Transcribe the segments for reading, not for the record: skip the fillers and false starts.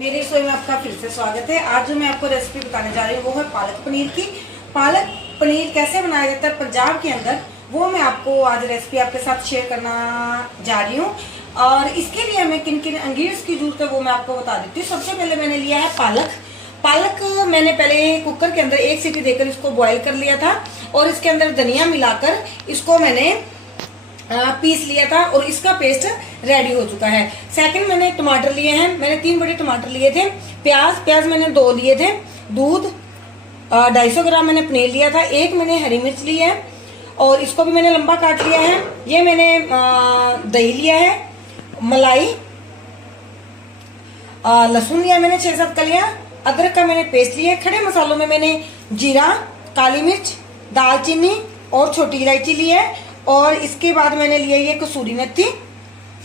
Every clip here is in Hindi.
मेरी रसोई में आपका फिर से स्वागत है। आज जो मैं आपको रेसिपी बताने जा रही हूँ वो है पालक पनीर की। पालक पनीर कैसे बनाया जाता है पंजाब के अंदर, वो मैं आपको आज रेसिपी आपके साथ शेयर करना जा रही हूँ। और इसके लिए हमें किन किन इंग्रेडिएंट्स की जरूरत है वो मैं आपको बता देती हूँ। सबसे पहले मैंने लिया है पालक मैंने पहले कुकर के अंदर एक सीटी देकर इसको बॉईल कर लिया था और इसके अंदर धनिया मिलाकर इसको मैंने पीस लिया था और इसका पेस्ट रेडी हो चुका है। सेकंड मैंने टमाटर लिए हैं, मैंने 3 बड़े टमाटर लिए थे। प्याज मैंने 2 लिए थे। दूध 250 ग्राम मैंने पनीर लिया था। 1 मैंने हरी मिर्च ली है और इसको भी मैंने लंबा काट लिया है। ये मैंने दही लिया है, मलाई, लहसुन लिया मैंने 6-7 कलियां, अदरक का मैंने पेस्ट लिया है। खड़े मसालों में मैंने जीरा, काली मिर्च, दालचीनी और छोटी इलायची ली है। और इसके बाद मैंने लिया ये कसूरी मेथी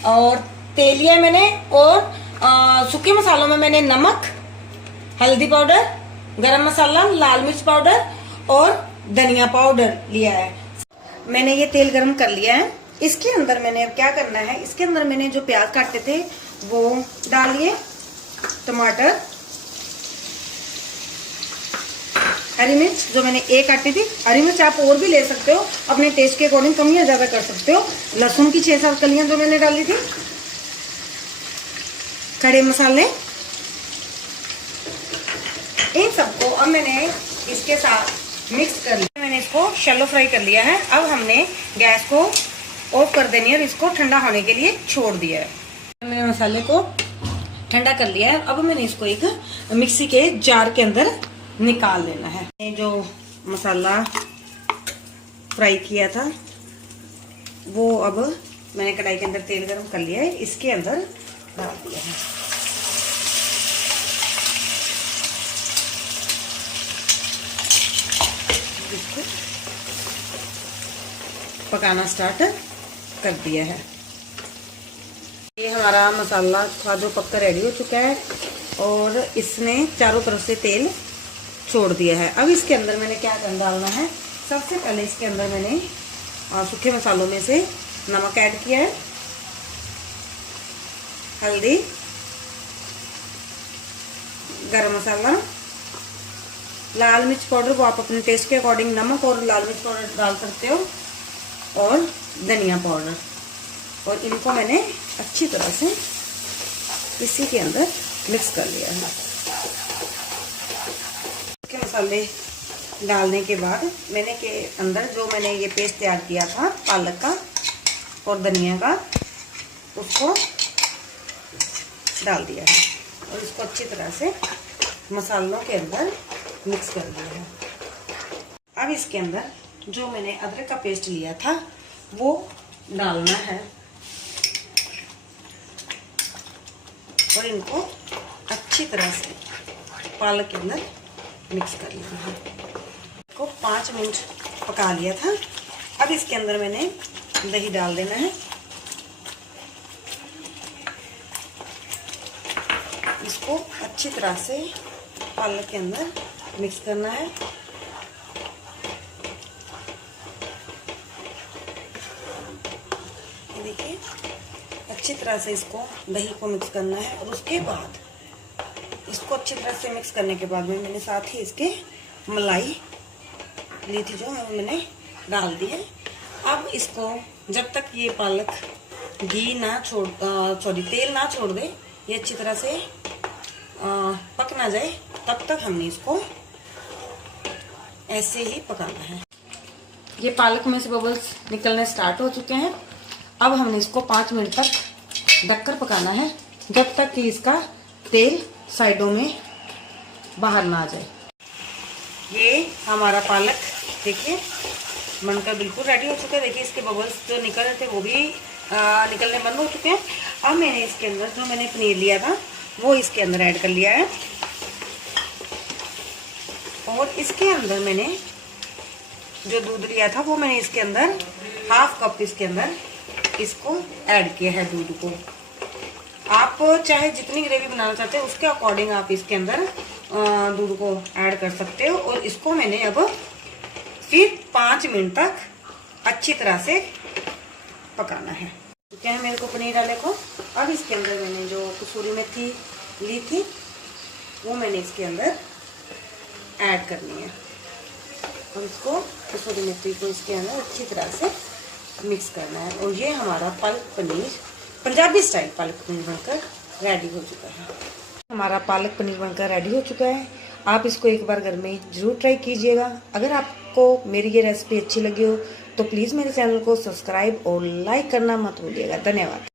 और तेल लिया मैंने। और सूखे मसालों में मैंने नमक, हल्दी पाउडर, गरम मसाला, लाल मिर्च पाउडर और धनिया पाउडर लिया है। मैंने ये तेल गरम कर लिया है। इसके अंदर मैंने अब क्या करना है, इसके अंदर मैंने जो प्याज काटे थे वो डाल लिए, टमाटर, हरी मिर्च जो मैंने 1 काटी थी। हरी मिर्च आप और भी ले सकते हो, अपने टेस्ट के अकॉर्डिंग कम या ज्यादा कर सकते हो। लहसुन की 6-7 कलियां जो मैंने डाली थी। खड़े मसाले, इन सबको अब मैंने इसके साथ मिक्स कर लिया। मैंने इसको शैलो फ्राई कर लिया है। अब हमने गैस को ऑफ कर देनी है और इसको ठंडा होने के लिए छोड़ दिया है। मैंने मसाले को ठंडा कर लिया है। अब मैंने इसको एक मिक्सी के जार के अंदर निकाल लेना है। ये जो मसाला फ्राई किया था वो अब मैंने कढ़ाई के अंदर तेल गरम कर लिया है, इसके अंदर डाल दिया है। इसको पकाना स्टार्ट कर दिया है। ये हमारा मसाला था जो पक्का रेडी हो चुका है और इसने चारों तरफ से तेल छोड़ दिया है। अब इसके अंदर मैंने क्या डालना है, सबसे पहले इसके अंदर मैंने सूखे मसालों में से नमक ऐड किया है, हल्दी, गरम मसाला, लाल मिर्च पाउडर वो आप अपने टेस्ट के अकॉर्डिंग नमक और लाल मिर्च पाउडर डाल सकते हो, और धनिया पाउडर। और इनको मैंने अच्छी तरह से इसी के अंदर मिक्स कर लिया है। मसाले डालने के बाद मैंने के अंदर जो मैंने ये पेस्ट तैयार किया था पालक का और धनिया का, उसको डाल दिया है और इसको अच्छी तरह से मसालों के अंदर मिक्स कर दिया है। अब इसके अंदर जो मैंने अदरक का पेस्ट लिया था वो डालना है और इनको अच्छी तरह से पालक के अंदर मिक्स कर लिया है। इसको 5 मिनट पका लिया था। अब इसके अंदर मैंने दही डाल देना है। इसको अच्छी तरह से पालक के अंदर मिक्स करना है। ये देखिए अच्छी तरह से इसको दही को मिक्स करना है और उसके बाद इसको अच्छी तरह से मिक्स करने के बाद में मैंने साथ ही इसके मलाई ली थी जो मैंने डाल दी है। अब इसको जब तक ये पालक तेल ना छोड़ दे, ये अच्छी तरह से पक ना जाए, तब तक हमने इसको ऐसे ही पकाना है। ये पालक में से बबल्स निकलने स्टार्ट हो चुके हैं। अब हमने इसको 5 मिनट तक ढककर पकाना है, जब तक कि इसका तेल साइडों में बाहर ना आ जाए। ये हमारा पालक देखिए बनकर बिल्कुल रेडी हो चुका है। देखिए इसके बबल्स जो निकल रहे थे वो भी निकलने बंद हो चुके हैं। अब मैंने इसके अंदर जो मैंने पनीर लिया था वो इसके अंदर ऐड कर लिया है और इसके अंदर मैंने जो दूध लिया था वो मैंने इसके अंदर 1/2 कप इसके अंदर इसको ऐड किया है। दूध को आप चाहे जितनी ग्रेवी बनाना चाहते हैं उसके अकॉर्डिंग आप इसके अंदर दूध को ऐड कर सकते हो। और इसको मैंने अब फिर 5 मिनट तक अच्छी तरह से पकाना है। क्या है मेरे को पनीर डाले को। अब इसके अंदर मैंने जो कसूरी मेथी ली थी वो मैंने इसके अंदर ऐड करनी है और इसको कसूरी मेथी को इसके अंदर अच्छी तरह से मिक्स करना है। और ये हमारा पालक पनीर, पंजाबी स्टाइल पालक पनीर बनकर रेडी हो चुका है। हमारा पालक पनीर बनकर रेडी हो चुका है। आप इसको एक बार घर में ज़रूर ट्राई कीजिएगा। अगर आपको मेरी ये रेसिपी अच्छी लगी हो तो प्लीज़ मेरे चैनल को सब्सक्राइब और लाइक करना मत भूलिएगा। धन्यवाद।